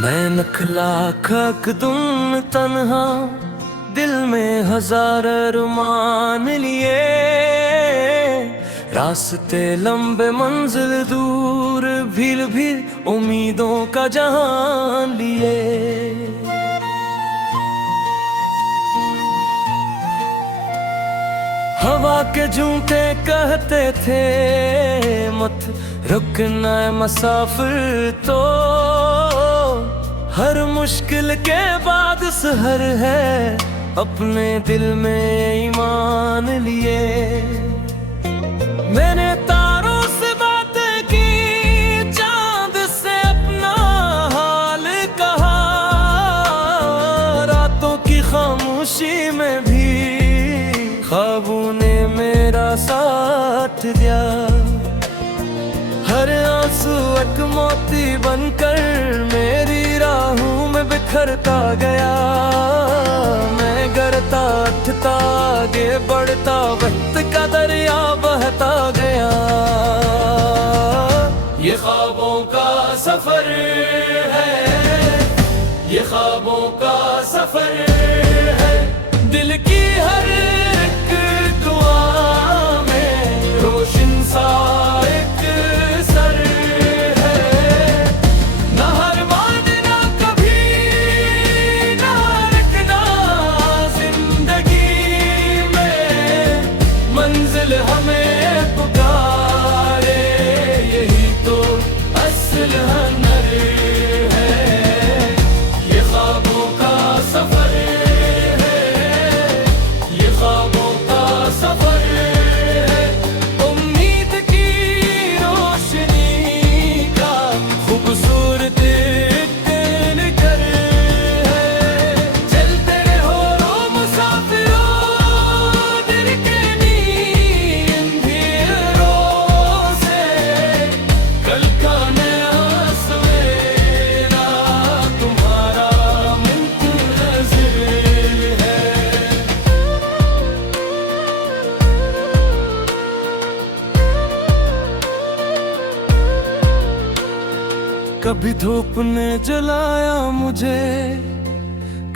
मैं नखला खक तुम तन्हा, दिल में हजार अरमान लिए। रास्ते लंबे मंजिल दूर, भीड़ भीड़ उम्मीदों का जहान लिए। हवा के झूठे कहते थे मत रुकना है मुसाफिर, तो हर मुश्किल के बाद सहर है, अपने दिल में ईमान लिए। मैंने तारों से बातें की, चांद से अपना हाल कहा, रातों की खामोशी में भी ख्वाबों ने मेरा साथ दिया। हर आंसू एक मोती बनकर मेरी राहों में बिखरता गया। मैं गिरता उठता आगे बढ़ता, वक्त का दरिया बहता गया। ये ख्वाबों का सफर है, ये ख्वाबों का सफर है। दिल की हर एक दुआ में रोशन सा एक सर है। ना हार मानना कभी, ना रखना जिंदगी में, मंजिल हमें पुकारे, यही तो असल हुनर है। ये ख्वाबों का सफर है, ये ख्वाबों का सफर है। उम्मीद की रोशनी का खूबसूरत घर है। चलते रहो मुसाफिरों, दिल के अंधेरों से, कल का नया सवेरा तुम्हारा मुंतज़िर है। कभी धूप ने जलाया मुझे,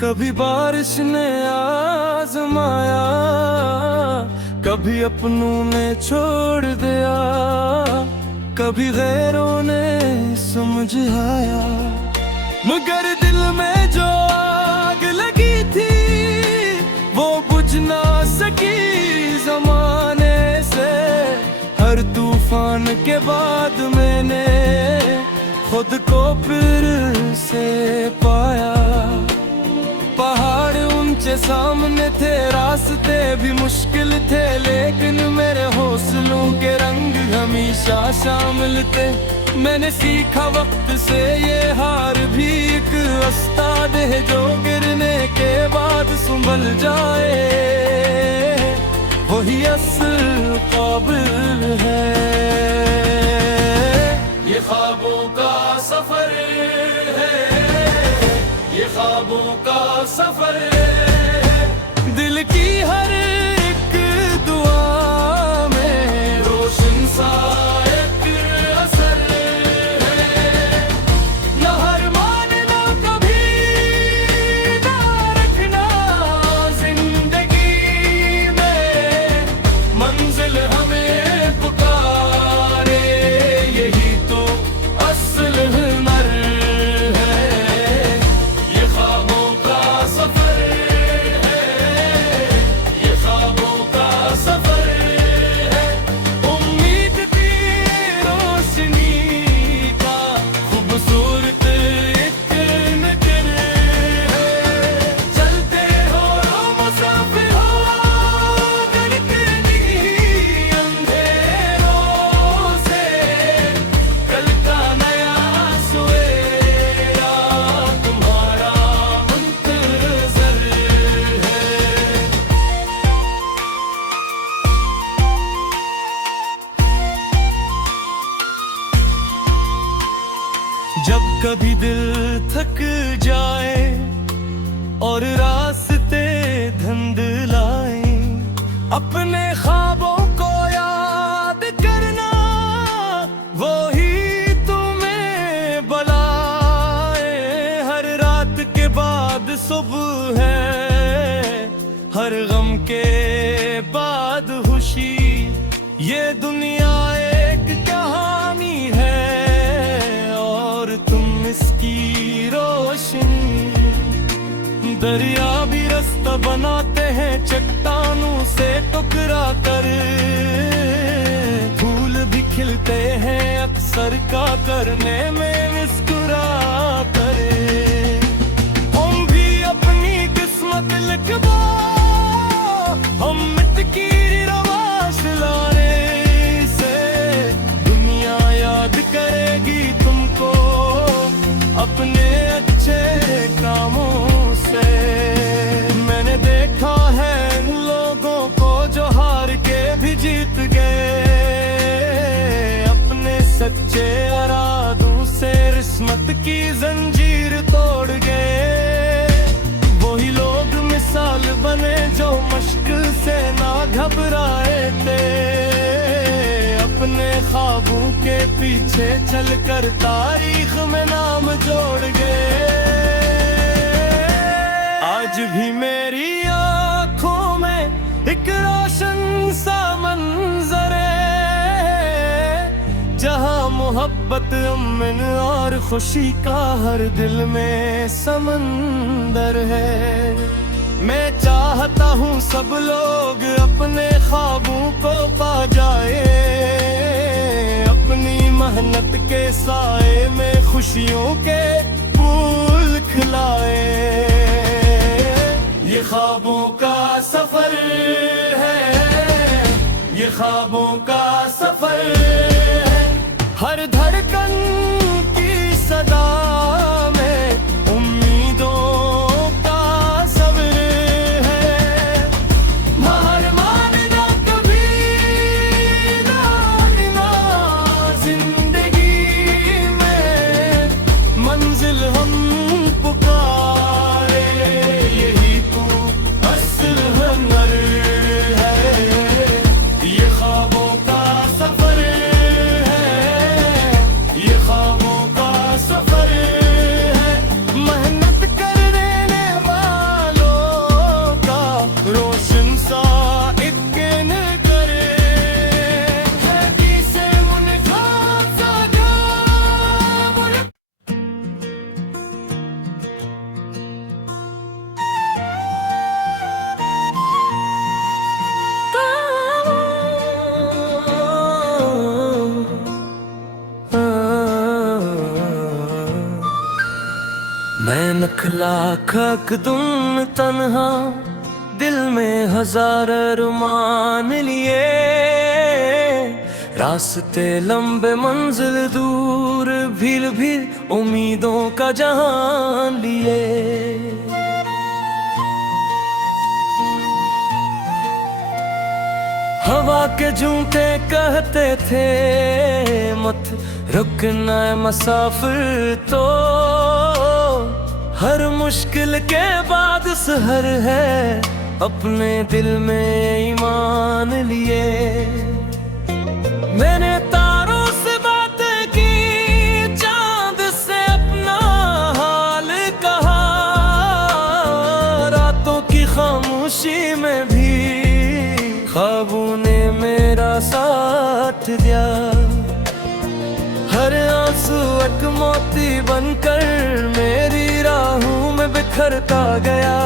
कभी बारिश ने आजमाया, कभी अपनों ने छोड़ दिया, कभी गैरों ने समझाया। मगर दिल में जो आग लगी थी, वो बुझ ना सकी जमाने से। हर तूफान के बाद मैंने खुद को फिर से पाया। पहाड़ ऊंचे सामने थे, रास्ते भी मुश्किल थे, लेकिन मेरे हौसलों के रंग हमेशा शामिल थे। मैंने सीखा वक्त से ये हार भी एक उस्ताद है, जो गिरने के बाद संभल जाए, वही असल काबिल है। ये ख्वाबों का सफर है, ये ख्वाबों का सफर है। दिल की हर एक दुआ में रोशन सा एक असर है। ना हार मानना कभी, ना रखना जिंदगी में, मंजिल हमें पुकारे, यही तो असल हुनर है। ये ख्वाबों का सफर है, ये ख्वाबों का सफर है। उम्मीद की रोशनी का खूबसूरत एक नगर है। चलते हो मुसाफिर हो, धड़कती अंधेरों से, कल का नया सवेरा तुम्हारा मुंतज़िर है। जब कभी दिल थक जाए और रास्ते धुंधलाए, अपने ख्वाबों को याद करना, वो ही तुम्हें बुलाए। सुबह है, हर गम के बाद खुशी। ये दुनिया एक कहानी है और तुम इसकी रोशनी। दरिया भी रास्ता बनाते हैं चट्टानों से टकरा कर, फूल भी खिलते हैं अक्सर का करने में मुस्कुरा कर। हम भी अपनी किस्मत लिखवा, हम मिटकी रवाश लाने से दुनिया याद करेगी तुमको अपने अच्छे कामों से। मैंने देखा है इन लोगों को जो हार के भी जीत गए, अपने सच्चे इरादों से किस्मत की जंजीर तोड़ गए। वही लोग मिसाल बने जो मश्क से ना घबराए थे, अपने ख्वाबों के पीछे चलकर तारीख में नाम जोड़ गए। आज भी मेरी आंखों में एक रोशन सा मंजर है, जहां मोहब्बत अमन और खुशी का हर दिल में समंदर है। मैं चाहता हूँ सब लोग अपने ख्वाबों को पा जाए, अपनी मेहनत के साए में खुशियों के फूल खिलाए। ये ख्वाबों का सफर है, ये ख्वाबों का सफर है। हर धड़कन की सदा में उम्मीदों का सब्र है। हार मानना कभी ना हारना जिंदगी में, मंजिल हम पुकारे यही तो असल हुनर है। ये ख्वाबों का सफर है, ये ख्वाबों का सफर है। मेहनत करने वालों का रोशन सा एक करे, खेती से मुनफा ज़्यादा मुल्क। मैं नखला खक तुम तन्हा, दिल में हजार अरमान लिए। रास्ते लंबे मंजिल दूर, भीड़ भीड़ उम्मीदों का जहान लिए। हवा के झूठे कहते थे मत रुकना है मुसाफिर, तो हर मुश्किल के बाद सहर है, अपने दिल में ईमान लिए। मैंने तारों से बात की, चांद से अपना हाल कहा, रातों की खामोशी में भी ख्वाबों ने मेरा साथ दिया। हर आंसू एक मोती बनकर मेरी राहों में बिखरता गया।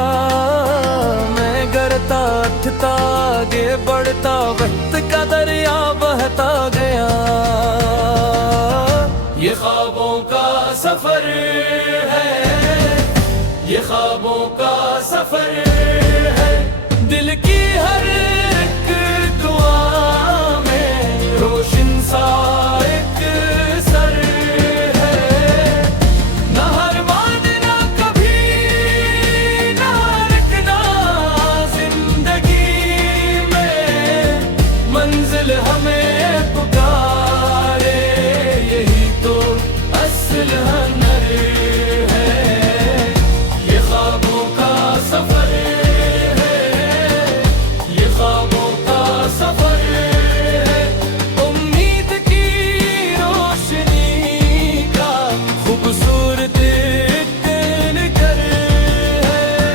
मैं गिरता उठता आगे बढ़ता, वक्त का दरिया बहता गया। ये ख्वाबों का सफर है, ये ख्वाबों का सफर है। दिल की हर एक दुआ में रोशन सा एक सर है। ना हार मानना कभी, ना रुकना जिंदगी में, मंजिल हमें पुकारे यही तो असल हुनर है। ये ख्वाबों का सफर है, ये ख्वाबों का सफर है। उम्मीद की रोशनी का खूबसूरत एक घर है।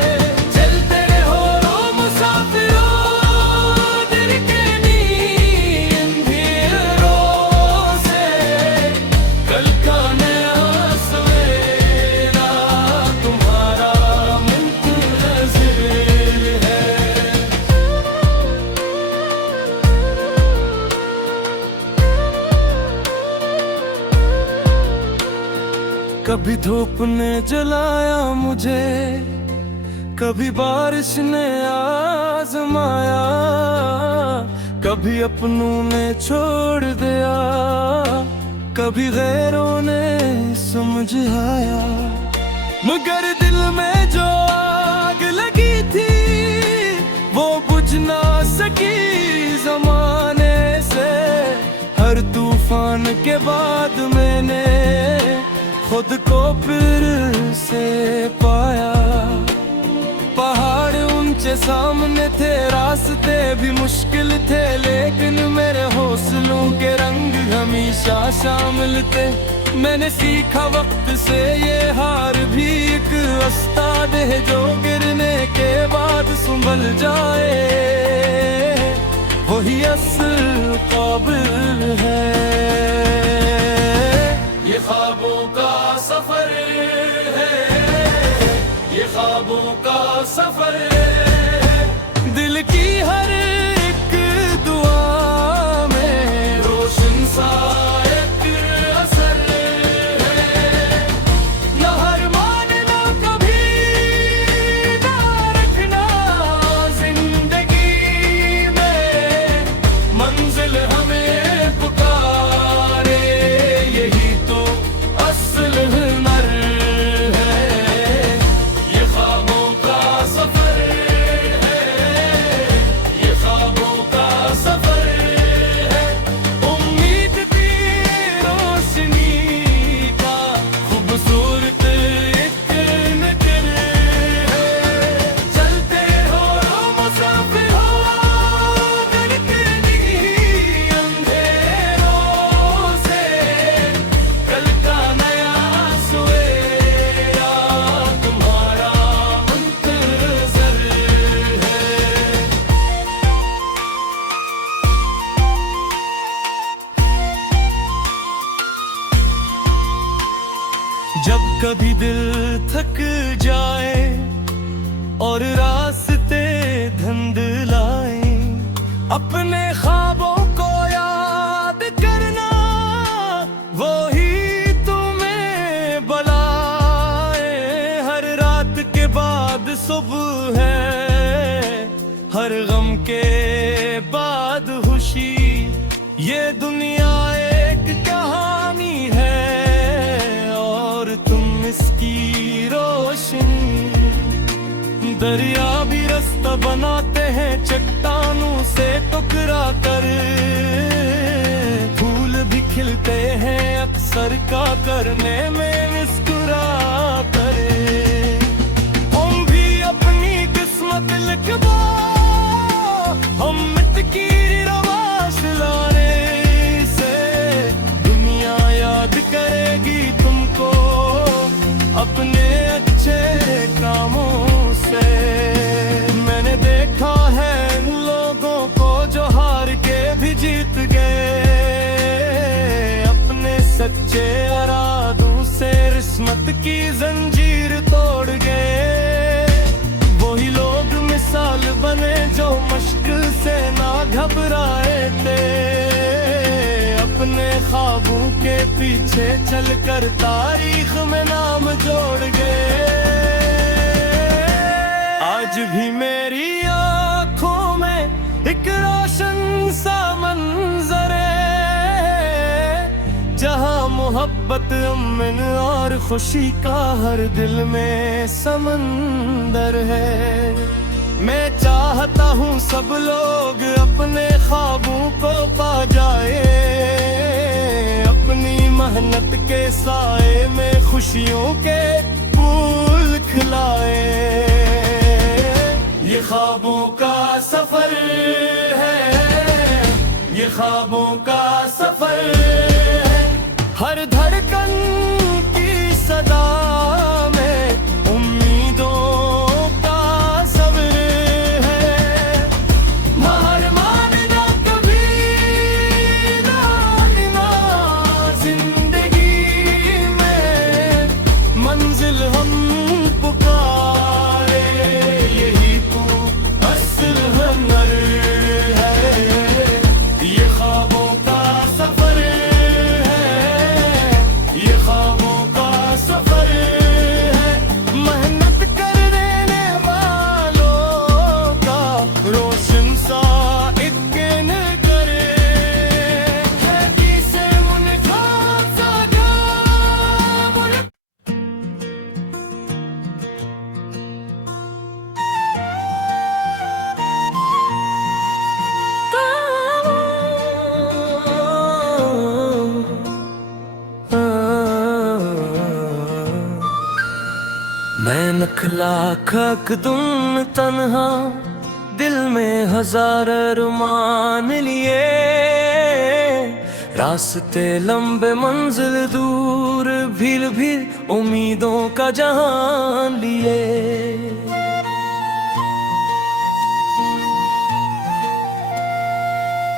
कभी धूप ने जलाया मुझे, कभी बारिश ने आजमाया, कभी अपनों ने छोड़ दिया, कभी गैरों ने समझाया। मगर दिल में जो आग लगी थी वो बुझ ना सकी जमाने से। हर तूफान के बाद मैंने खुद को फिर से पाया। पहाड़ ऊंचे सामने थे, रास्ते भी मुश्किल थे, लेकिन मेरे हौसलों के रंग हमेशा शामिल थे। मैंने सीखा वक्त से ये हार भी एक उस्ताद है, जो गिरने के बाद संभल जाए वही असल काबिल है। ये ख्वाबों का सफर है, ये ख्वाबों का सफर है। दिल की हर एक दुआ में रोशन सा एक असर है। न हार मानना कभी, ना रखना जिंदगी में, मंजिल हमें पुकारे यही तो असल हुनर है। ये ख्वाबों का सफर है, ये ख्वाबों का सफर है। उम्मीद की रोशनी का खूबसूरत एक नज़र है। चलते हो मुसाफिर हो, धड़कती अंधेरों से, कल का नया सवेरा तुम्हारा मुंतज़र है। जब कभी दिल थक जाए और रास्ते धुंधलाए, अपने ख्वाबों को याद करना, वो ही तुम्हें बुलाए। हर रात के बाद सुबह है, हर गम के बाद खुशी। ये दुनिया एक कहानी है और तुम इसकी रोशनी। दरिया भी रास्ता बनाते हैं चट्टानों से टकरा कर, फूल भी खिलते हैं अक्सर का करने में मुस्कुरा कर। हम भी अपनी किस्मत लिखवा, हम की रवाश लाने से दुनिया याद करेगी तुमको अपने अच्छे कामों से। मैंने देखा है इन लोगों को जो हार के भी जीत गए, अपने सच्चे इरादों से किस्मत की जंजीर तोड़ गए। वही लोग मिसाल बने जो मुश्किल से ना घबराए थे, अपने ख्वाबों के पीछे चलकर तारीख में नाम जोड़ गए। आज भी मेरी आंखों में एक रोशन सा मंजर है, जहां मोहब्बत अमन और खुशी का हर दिल में समंदर है। मैं चाहता हूँ सब लोग अपने ख्वाबों को पा जाए, अपनी मेहनत के साए में खुशियों के फूल खिलाए। ये ख्वाबों का सफर है, ये ख्वाबों का सफर है। हर धड़कन की सदा में उम्मीदों का सब्र है। हार मानना कभी, ना हारना जिंदगी में, मंजिल हम पुकारे यही तो असल हुनर है। ये ख्वाबों का सफर लख लाख अकदुम तन्हा, दिल में हजार अरमान लिए। रास्ते लंबे मंजिल दूर, भीड़ भीड़ उम्मीदों का जहान लिए।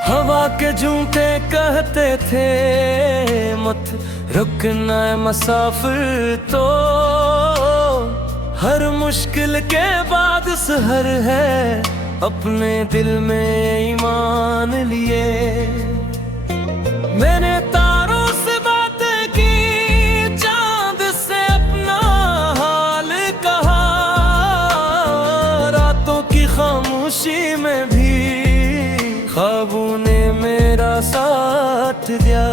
हवा के झूठे कहते थे मत रुकना है मुसाफिर, तो हर मुश्किल के बाद सहर है, अपने दिल में ईमान लिए। मैंने तारों से बातें की, चांद से अपना हाल कहा, रातों की खामोशी में भी ख्वाबों ने मेरा साथ दिया।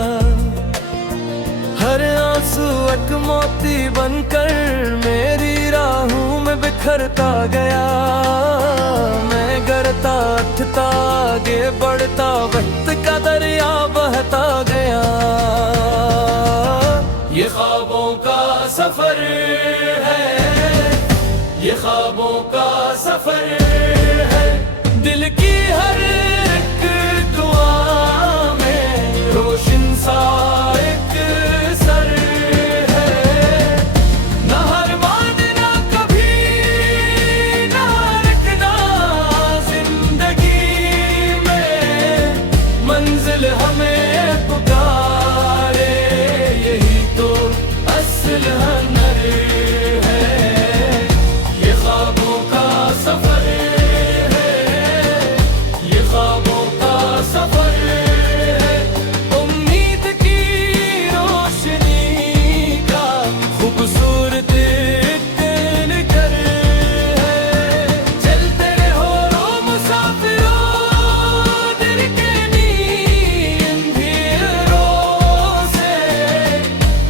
हर आंसू एक मोती बनकर मेरी राहों में बिखरता गया। मैं गिरता उठता आगे बढ़ता, वक्त का दरिया बहता गया। ये ख्वाबों का सफर है, ये ख्वाबों का सफर है। दिल की हर एक दुआ में रोशन सा एक सर है। न हार मानना कभी, न रखना जिंदगी में, मंजिल हमें पुकारे, यही तो असल हुनर है। ये ख्वाबों का सफर है, ये ख्वाबों का सफर है। उम्मीद की रोशनी का खूबसूरत निकर है। चलते रहो मुसाफिरों, दिल के अंधेरों से,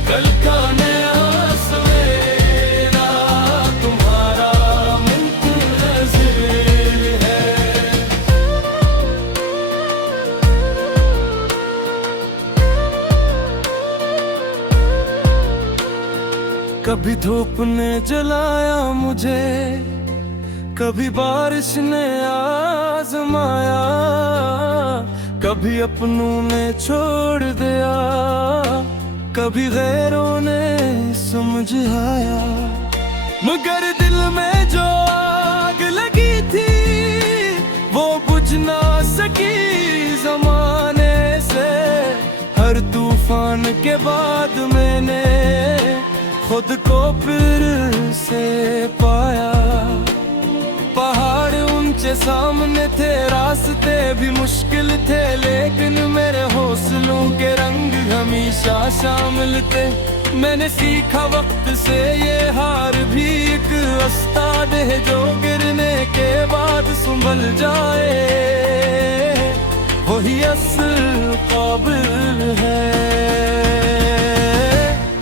कल का नया सवेरा तुम्हारा मुंतज़िर है। कभी धूप ने जलाया मुझे, कभी बारिश ने आजमाया, कभी अपनों ने छोड़ दिया, कभी गैरों ने समझाया। मगर दिल में जो आग लगी थी, वो बुझ ना सकी जमाने से। हर तूफान के बाद मैंने खुद को फिर से पाया। पहाड़ ऊंचे सामने थे, रास्ते भी मुश्किल थे, लेकिन मेरे हौसलों के रंग हमेशा शामिल थे। मैंने सीखा वक्त से ये हार भी एक उस्ताद है, जो गिरने के बाद संभल जाए, वही असल काबिल है।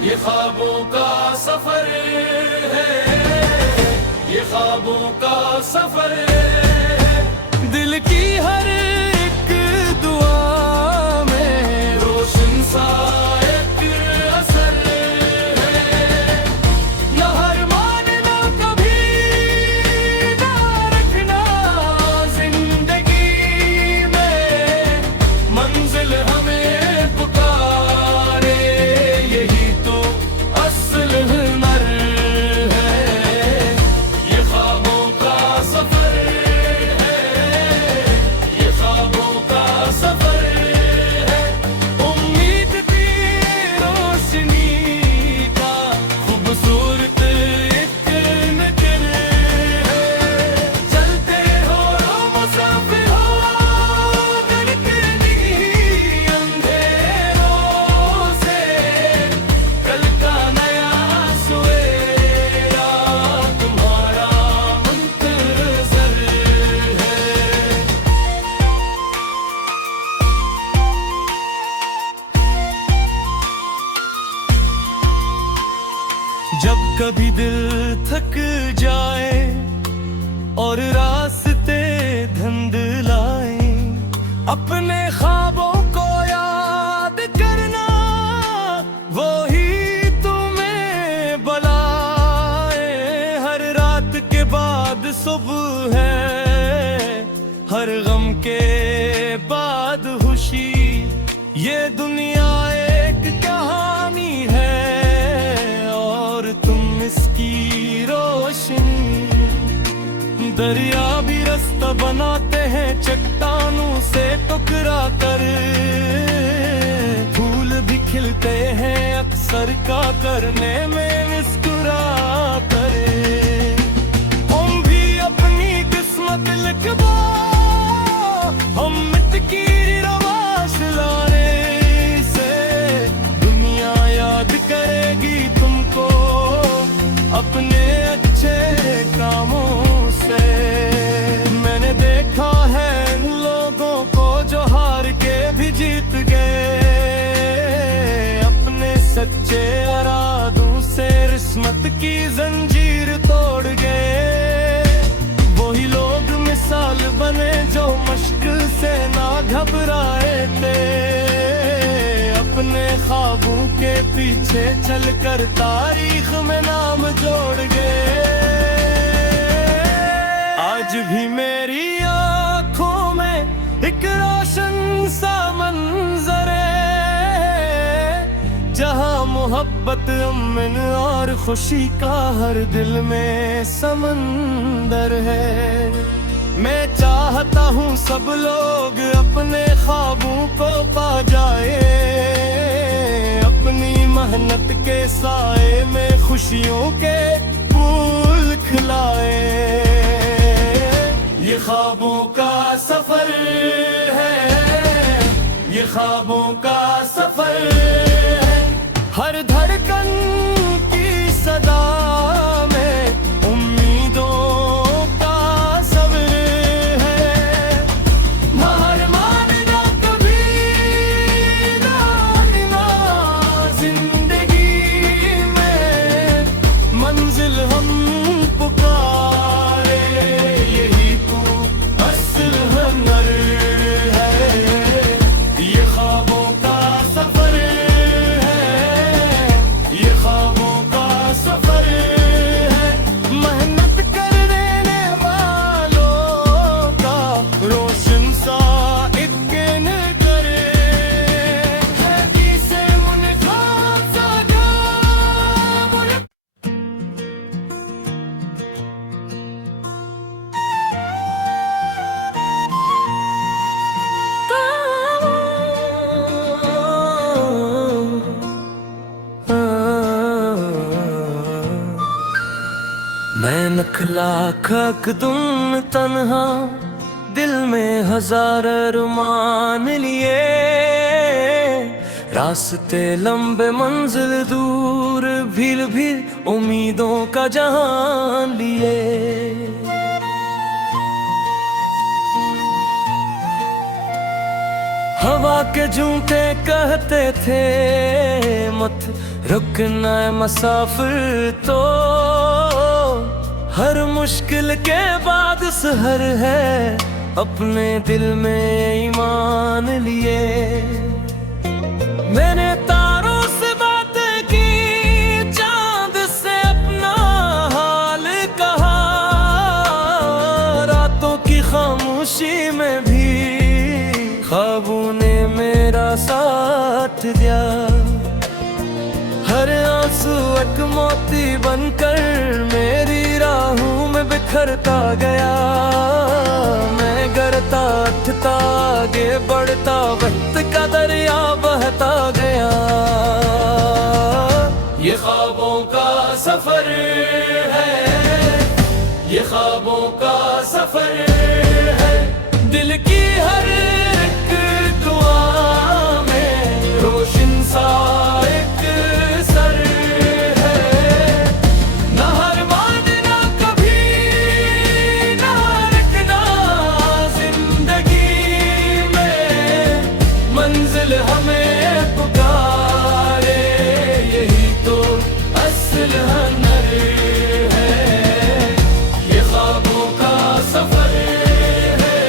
ये ख्वाबों का सफर है, ये ख्वाबों का सफर है। दिल की हर एक दुआ में रोशन सा एक असर है। न हार मानना कभी, न रखना जिंदगी में, मंजिल हमें पुकारे, यही तो असल हुनर है। ये ख्वाबों का सफर है, ये ख्वाबों का सफर है। उम्मीद की रोशनी का खूबसूरत एक नजर है। चलते हो मुसाफिर हो, दिल के अंधेरों से, कल का नया सवेरा तुम्हारा मुंतज़िर है। जब कभी दिल थक जाए और रास्ते धुंधलाए, अपने ख्वाबों को याद करना, वो ही तुम्हें बुलाए। हर सुबह है, हर गम के बाद खुशी। ये दुनिया एक कहानी है और तुम इसकी रोशनी। दरिया भी रास्ता बनाते हैं चट्टानों से टकरा कर, फूल भी खिलते हैं अक्सर का करने में मुस्कुरा कर। हम भी अपनी किस्मत लिखवा, हम मिटकी रवाश लाने से दुनिया याद करेगी तुमको अपने अच्छे कामों से। मैंने देखा है इन लोगों को जो हार के भी जीत गए, अपने सच्चे इरादों से किस्मत की जंजीर तोड़ गए। वही लोग मिसाल बने जो मश्क से ना घबराए थे, अपने ख्वाबों के पीछे चलकर तारीख में नाम जोड़ गए। आज भी मेरी आंखों में एक रोशन सा मंजर है, जहां मोहब्बत अमन और खुशी का हर दिल में समंदर है। मैं चाहता हूँ सब लोग अपने ख्वाबों को पा जाए, अपनी मेहनत के साए में खुशियों के फूल खिलाए। ये ख्वाबों का सफर है, ये ख्वाबों का सफर है। हर धड़कन की सदा में उम्मीदों का सब्र है। हार मानना कभी ना हारना, जिंदगी में मंजिल हम पुकारे, यही तो असल हुनर है। ये ख्वाबों का सफर है, ये ख्वाबों का सफर है। मेहनत करने वालों का रोशन सा एक करे है, किसे मुनखाब सा मुल्क। मैं नखला खक तुम तन्हा, दिल में हजार अरमान लिए। रास्ते लंबे मंजिल दूर, भीड़ भीड़ उम्मीदों का जहान लिए। हवा के झूठे कहते थे मत रुकना है मुसाफिर, तो हर मुश्किल के बाद सहर है, अपने दिल में ईमान लिए। मैंने तारों से बातें की, चांद से अपना हाल कहा, रातों की खामोशी में भी ख्वाबों ने मेरा साथ दिया। हर आंसू एक मोती बनकर मेरी राहों में बिखरता गया। मैं गिरता उठता आगे बढ़ता, वक्त का दरिया बहता गया। ये ख्वाबों का सफर है, ये ख्वाबों का सफर है। दिल की हर एक दुआ में रोशन सा एक सर है। ना हार मानना कभी, ना रुकना जिंदगी में, मंजिल हमें पुकारे, यही तो असल हुनर है। ये ख्वाबों का सफर है,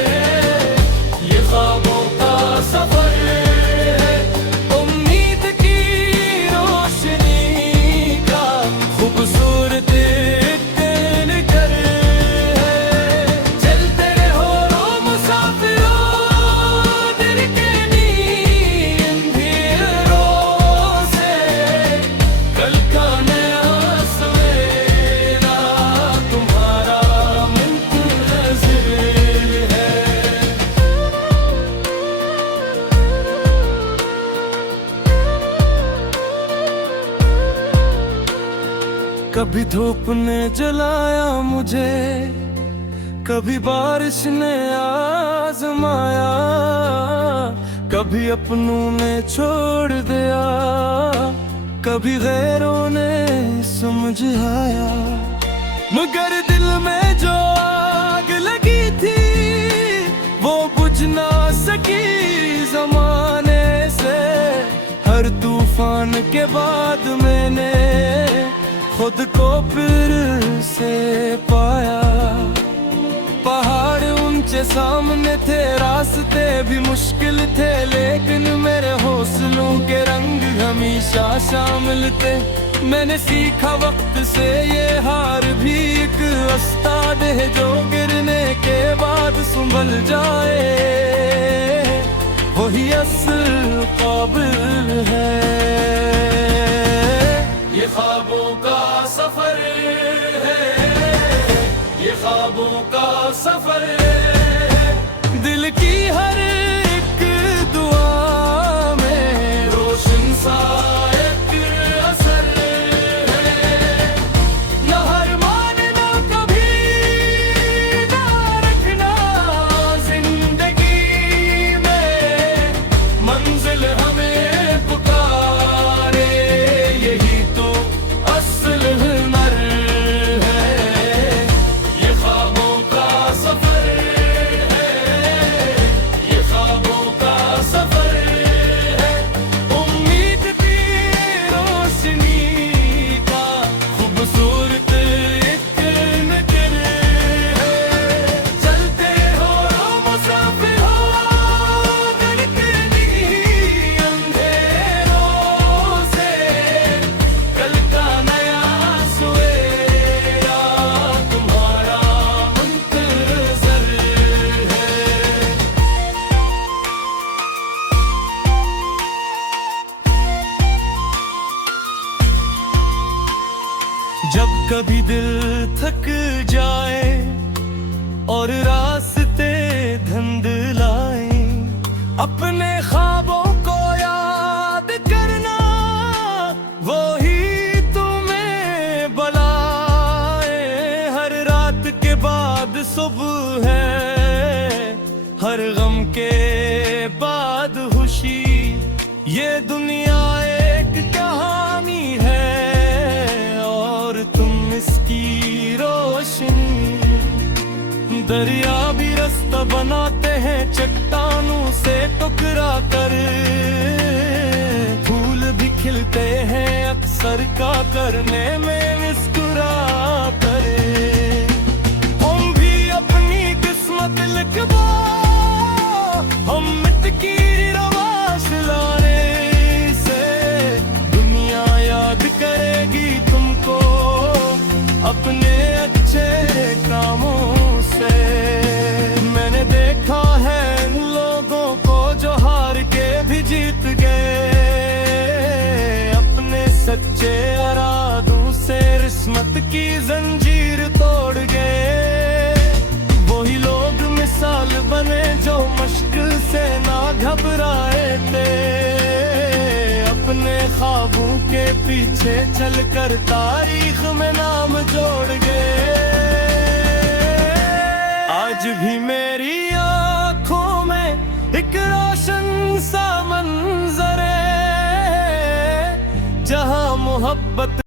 ये ख्वाबों का सफर है। उम्मीद की रोशनी का खूबसूरत एक नगर है। कभी धूप ने जलाया मुझे, कभी बारिश ने आजमाया, कभी अपनों ने छोड़ दिया, कभी गैरों ने समझाया। मगर दिल में जो आग लगी थी वो बुझ ना सकी ज़माने से। हर तूफान के बाद मैंने खुद को फिर से पाया। पहाड़ ऊंचे सामने थे, रास्ते भी मुश्किल थे, लेकिन मेरे हौसलों के रंग हमेशा शामिल थे। मैंने सीखा वक्त से ये हार भी एक उस्ताद है, जो गिरने के बाद संभल जाए वही असल काबिल है। ये ख्वाबों का सफर है, ये ख्वाबों का सफर है। दिल की हर एक दुआ में रोशन सा एक असर है। न हार मानना कभी, ना रखना जिंदगी में, मंजिल हमें पुकारे यही तो असल हुनर है। ये ख्वाबों का सफर है, ये ख्वाबों का सफर है। उम्मीद की रोशनी का खूबसूरत एक नज़र है। चलते हो मुसाफिर हो, धड़कती अंधेरों से, कल का नया सवेरा तुम्हारा मुंतज़र है। जब कभी दिल थक जाए और रास्ते धुंधलाए, अपने ख्वाबों को याद करना, वो ही तुम्हें बुलाए। हर रात के बाद सुबह है, हर गम के बाद खुशी। ये दुनिया एक कहानी है और तुम इसकी रोशनी। दरिया भी रास्ता बनाते हैं चट्टानों से टकरा कर, फूल भी खिलते हैं अक्सर का करने में मुस्कुरा कर। हम भी अपनी किस्मत लिखवा, हम मिटकी रवाश लाने से, दुनिया याद करेगी तुमको अपने अच्छे कामों से। मैंने देखा है इन लोगों को जो हार के भी जीत गए, अपने सच्चे इरादों से किस्मत की जंजीर तोड़ गए। वही लोग मिसाल बने जो मुश्किल से ना घबराए थे, अपने ख्वाबों के पीछे चलकर तारीख में नाम जोड़ गए। आज भी मेरी आंखों में एक रोशन सा मंजर है, जहां मोहब्बत